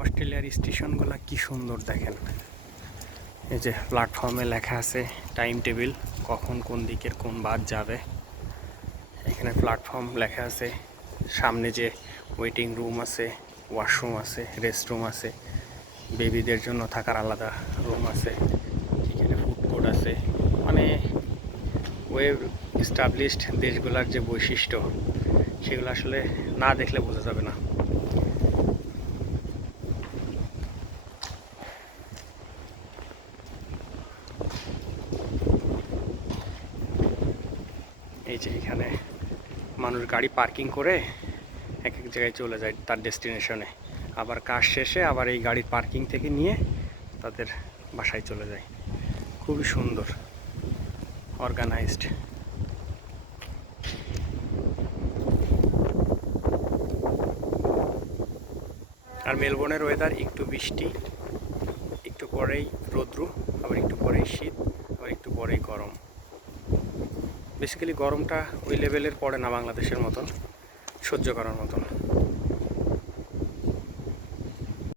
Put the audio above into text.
অস্ট্রেলিয়ার স্টেশনগুলো কি সুন্দর দেখেন। এই যে প্ল্যাটফর্মে লেখা আছে টাইম টেবিল, কখন কোন দিকের কোন বাস যাবে। এখানে প্ল্যাটফর্ম লেখা আছে, সামনে যে ওয়েটিং রুম আছে, ওয়াশরুম আছে, রেস্টরুম আছে, বেবিদের জন্য থাকার আলাদা রুম আছে, এখানে ফুড কোর্ট আছে। মানে ওয়েব এস্টাবলিশড দেশগুলোর যে বৈশিষ্ট্য সেগুলো আসলে না দেখলে বোঝা যাবে না। এই যে এখানে মানুষ গাড়ি পার্কিং করে এক এক জায়গায় চলে যায় তার ডেস্টিনেশনে, আবার কাজ শেষে আবার এই গাড়ির পার্কিং থেকে নিয়ে তাদের বাসায় চলে যায়। খুবই সুন্দর, অর্গানাইজড। আর মেলবোর্নের ওয়েদার একটু বৃষ্টি, একটু পরেই রৌদ্র, আবার একটু পরেই শীত, আবার একটু পরেই গরম। বেসিক্যালি গরমটা ওই লেভেলের পড়ে না বাংলাদেশের মতন, সহ্য করার মতন।